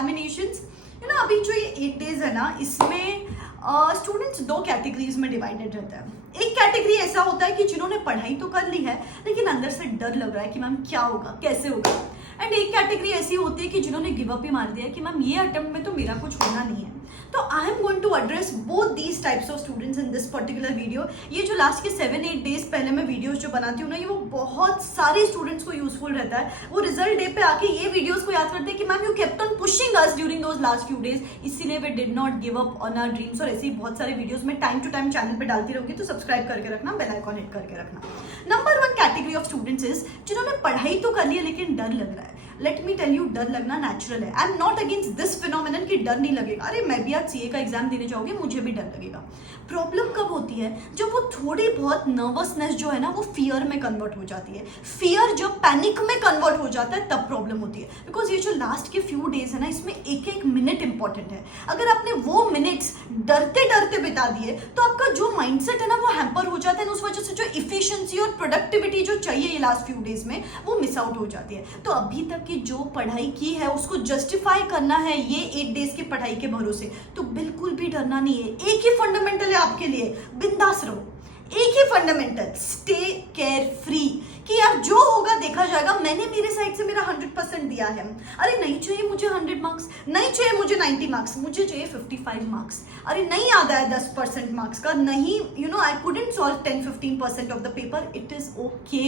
Examinations, अभी जो ये 8 डेज है ना, इसमें स्टूडेंट्स 2 कैटेगरीज में डिवाइडेड रहता है। एक कैटेगरी ऐसा होता है कि जिन्होंने पढ़ाई तो कर ली है लेकिन अंदर से डर लग रहा है कि मैम क्या होगा, कैसे होगा। एंड एक कैटेगरी ऐसी होती है कि जिन्होंने गिव अप ही मार दिया कि मैम ये अटेम्प्ट में तो मेरा कुछ होना नहीं है। तो I am going to address both these types of students in this particular video. ये जो लास्ट के 7-8 डेज पहले मैं वीडियोस जो बनाती हूँ ना, ये वो बहुत सारे स्टूडेंट्स को यूजफुल रहता है। वो रिजल्ट डे पे आके ये वीडियोस को याद करते हैं कि ma'am you kept on pushing us during those last few days, इसीलिए we did not give up on our dreams. और ऐसे ही बहुत सारे वीडियोस में टाइम टू टाइम चैनल पे डालती रहूंगी, तो सब्सक्राइब करके रखना, बेल आइकॉन हिट करके रखना। Number 1 category of students is जिन्होंने पढ़ाई तो कर ली है लेकिन डर लग रहा है। लेट मी टेल यू, डर लगना नेचुरल है। I am not against this phenomenon कि डर नहीं लगेगा। अरे मैं भी आज सीए का एग्जाम देने जाऊंगी, मुझे भी डर लगेगा। प्रॉब्लम कब होती है? जब वो थोड़ी बहुत नर्वसनेस जो है ना वो फियर में कन्वर्ट हो जाती है। फियर जब पैनिक में कन्वर्ट हो जाता है तब प्रॉब्लम होती है। बिकॉज ये जो लास्ट के फ्यू डेज है ना, इसमें एक एक मिनट इंपॉर्टेंट है। अगर आपने वो मिनट्स डरते डरते बिता दिए तो आपका जो माइंडसेट है ना वो हैम्पर हो जाता है। उस वजह से जो इफिशिएंसी और प्रोडक्टिविटी जो चाहिए ये लास्ट फ्यू डेज में, वो मिस आउट हो जाती है। तो अभी तक की जो पढ़ाई की है उसको जस्टिफाई करना है ये 8 डेज की पढ़ाई के भरोसे, तो बिल्कुल भी डरना नहीं है। एक ही फंडामेंटल है आपके लिए, बिंदास रहो। एक ही फंडामेंटल, स्टे केयर फ्री, कि यार जो होगा देखा जाएगा। मैंने मेरे साइड से मेरा 100% दिया है। अरे नहीं चाहिए मुझे 100 मार्क्स, नहीं चाहिए मुझे 90 मार्क्स, मुझे चाहिए 55 मार्क्स। अरे नहीं याद आया 10% मार्क्स का, नहीं I couldn't solve 10-15% of the paper, it is okay.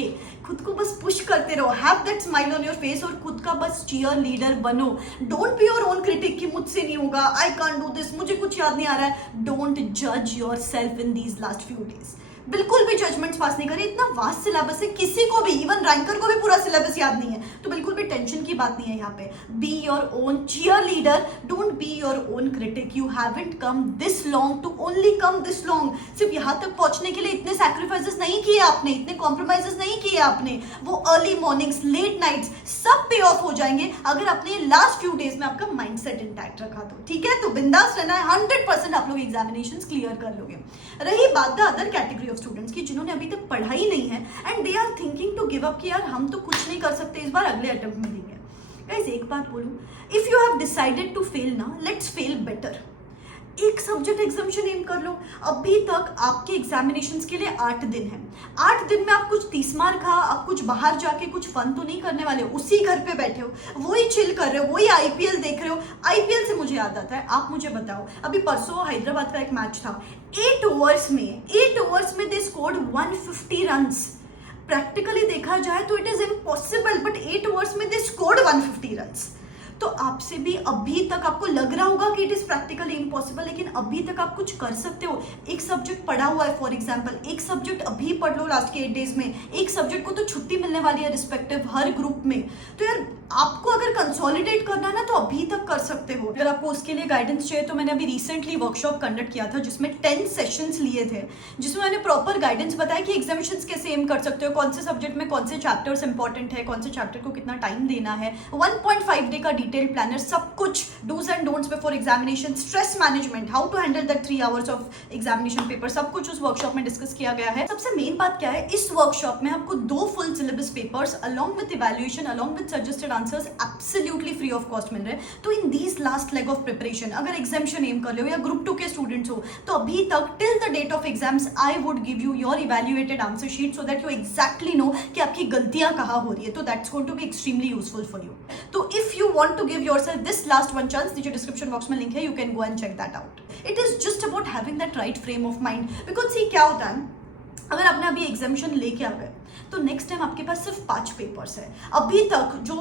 खुद को बस पुश करते रहो, have that smile on your face, और खुद का बस चीयर लीडर बनो। Don't be your own critic कि मुझसे नहीं होगा, आई कांट डू दिस, मुझे कुछ याद नहीं आ रहा है। डोंट जज your self in these last few days. बिल्कुल भी जजमेंट्स पास नहीं करें। इतना वास्ट सिलेबस है, किसी को भी, इवन रैंकर को भी पूरा सिलेबस याद नहीं है, तो बिल्कुल भी टेंशन की बात नहीं है यहाँ पे। Be your own cheerleader, don't be your own critic. You haven't come this long to only come this long. सिर्फ यहाँ तक पहुंचने के लिए इतने सैक्रिफाइसेस नहीं किए आपने, इतने कॉम्प्रोमाइजेस नहीं किए आपने। वो अर्ली मॉर्निंग्स, लेट नाइट्स सब पे ऑफ हो जाएंगे अगर आपने लास्ट फ्यू डेज में आपका माइंडसेट इंटैक्ट रखा तो। ठीक है, तो बिंदास रहना है, 100% आप लोग एग्जामिनेशंस क्लियर कर लोगे। रही बात the other category of students की जिन्होंने अभी तक पढ़ाई नहीं है and they are thinking to give up कि यार हम तो कुछ नहीं कर सकते, इस बार अगले अटेम्प्ट में देंगे। गाइस एक बात बोलूं, if you have decided to fail ना, लेट्स फेल बेटर। एक सब्जेक्ट एग्जामिनेशन एम कर लो। अभी तक आपके एग्जामिनेशंस के लिए 8 दिन है। 8 दिन में आप कुछ 30 मार खा, आप कुछ बाहर जाके कुछ फन तो नहीं करने वाले हो, उसी घर पे बैठे हो, वही चिल कर रहे हो, वही आईपीएल देख रहे हो। आईपीएल से मुझे याद आता है, आप मुझे बताओ, अभी परसों हैदराबाद का एक मैच था। 8 ओवर्स में दे स्कोर्ड 150 रन्स। प्रैक्टिकली देखा जाए तो it is impossible, but 8 overs में दे स्कोर्ड 150 रन्स। तो आपसे भी अभी तक आपको लग रहा होगा कि इट इज प्रैक्टिकली इम्पॉसिबल, लेकिन अभी तक आप कुछ कर सकते हो। एक सब्जेक्ट पढ़ा हुआ है, फॉर एग्जांपल एक सब्जेक्ट अभी पढ़ लो लास्ट के 8 डेज में। एक सब्जेक्ट को तो छुट्टी मिलने वाली है रिस्पेक्टिव हर ग्रुप में। तो यार आपको अगर कंसोलिडेट करना है ना तो अभी तक कर सकते हो। अगर आपको उसके लिए गाइडेंस चाहिए तो मैंने अभी रिसेंटली वर्कशॉप कंडक्ट किया था जिसमें 10 सेशंस लिए थे, जिसमें मैंने प्रॉपर गाइडेंस बताया कि एग्जामिनेशंस कैसे एम कर सकते हो, कौन से सब्जेक्ट में कौन से चैप्टर्स इंपॉर्टेंट है, कौन से चैप्टर को कितना टाइम देना है, 1.5 डे का डिटेल प्लानर, सब कुछ do's and don'ts before examination, stress management, how to handle that 3 hours of examination paper, सब कुछ उस वर्कशॉप में डिस्कस किया गया है। सबसे मेन बात क्या है, इस वर्कशॉप में आपको 2 full syllabus papers along with evaluation, along with suggested answers absolutely free of cost मिल रहे हैं। तो in these last leg of preparation, अगर एग्जामिनेशन एम कर रहे हो या ग्रुप 2 के स्टूडेंट्स हो, तो अभी तक till the date of exams I would give you your evaluated answer sheet so that you exactly know कि आपकी गलतियां कहाँ हो रही है। तो that's going to be extremely useful for you. तो if you want to give yourself this last one chance, नीचे डिस्क्रिप्शन बॉक्स में लिंक है, you can go and check that out. It is just about having that right frame of mind. Because सी क्या होता है, अगर आपने अभी examination लेके आ गए तो नेक्स्ट टाइम आपके पास सिर्फ 5 पेपर्स है। अभी तक जो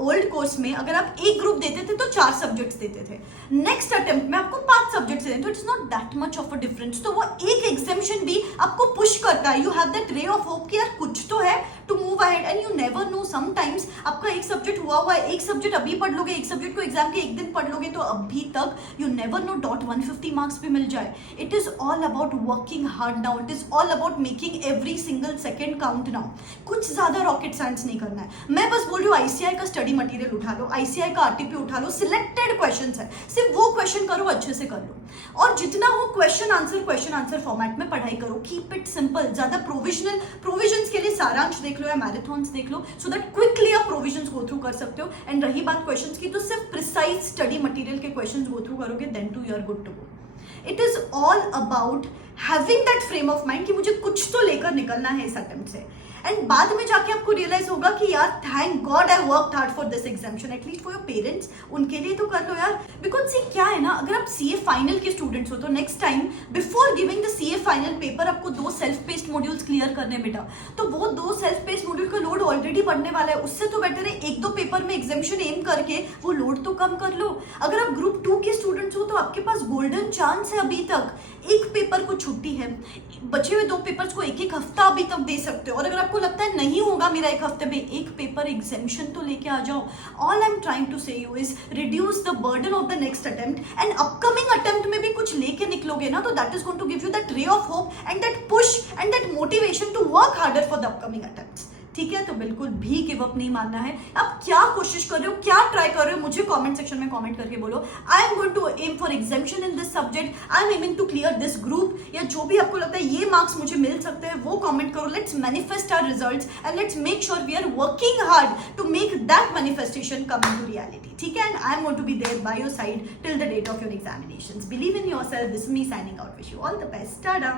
ओल्ड कोर्स में अगर आप एक ग्रुप देते थे तो 4 सब्जेक्ट्स देते थे, नेक्स्ट अटेम्प्ट में आपको 5 सब्जेक्ट्स देते, तो it's not that much of a difference. तो वो एक एग्जामिनेशन भी आपको पुश करता है, you have that ray of hope कि यार कुछ तो है to move ahead, and you never know, sometimes आपका एक सब्जेक्ट हुआ है, एक सब्जेक्ट अभी पढ़ लोगे, एक सब्जेक्ट को एग्जाम के एक दिन पढ़ लोगे, तो अभी तक you never no dot 150 marks भी मिल जाए। It is all about working hard now, it is all about making every single second count now. कुछ ज्यादा रॉकेट साइंस नहीं करना है। मैं बस बोल रही हूँ आईसीआई का स्टडी मटेरियल उठा लो, आईसीआई का आरटीपी उठा लो, सिलेक्टेड क्वेश्चंस है, सिर्फ वो क्वेश्चन करो, अच्छे से कर लो। और जितना हो क्वेश्चन आंसर फॉर्मेट में पढ़ाई करो, कीप इट सिंपल। ज्यादा प्रोविजंस के लिए सारांश देख लो या मैराथन्स देख लो, सो दैट क्विकली आप प्रोविजंस गो थ्रू कर सकते हो। एंड रही बात क्वेश्चंस की, तो सिर्फ प्रिसाइज स्टडी मटेरियल के क्वेश्चंस गो थ्रू करोगे, then too you are good to go. It is all about having that frame of mind कि मुझे कुछ तो लेकर निकलना है इस अटेम्प्ट से। एंड बाद में जाके आपको रियलाइज होगा कि यार thank God I worked hard for this examination, at least for your parents, उनके लिए तो कर लो यार। बिकॉज सी क्या है ना, अगर आप सीए फाइनल के स्टूडेंट्स हो तो next time before giving the CA final paper आपको 2 सेल्फ पेस्ड मॉड्यूल्स क्लियर करने बेटा, तो वो 2 सेल्फ पेस्ड मॉड्यूल का लोड ऑलरेडी बढ़ने वाला है। उससे तो बेटर है 1-2 पेपर में एग्जामिनेशन एम करके वो लोड तो कम कर लो। अगर आप ग्रुप 2 के स्टूडेंट्स हो तो आपके पास गोल्डन चांस है अभी तक, एक पेपर को छुट्टी है, बचे हुए 2 पेपर्स को एक हफ्ता अभी तक दे सकते हो। और अगर आपको लगता है नहीं होगा मेरा 1 हफ्ते में, एक पेपर एग्जामिनेशन तो लेके आ जाओ। All I am trying to say you is reduce the burden of the next attempt, and upcoming attempt में भी कुछ लेके निकलोगे ना, तो that is going to give you that ray of hope and that push and that motivation to work harder for the upcoming attempts. ठीक है, तो बिल्कुल भी गिव अप नहीं मानना है। आप क्या कोशिश कर रहे हो, क्या ट्राई कर रहे हो, मुझे कमेंट सेक्शन में कमेंट करके बोलो। I am going to aim for examination in this subject, I am aiming to clear this group, या जो भी आपको लगता है ये मार्क्स मुझे मिल सकते हैं वो कमेंट करो। Let's manifest our results and let's make sure we are working hard to make that manifestation come into reality. ठीक है, and I am going to be there by your side till the date of your examinations. Believe in yourself, this is me signing out, wish you all the best, Tata.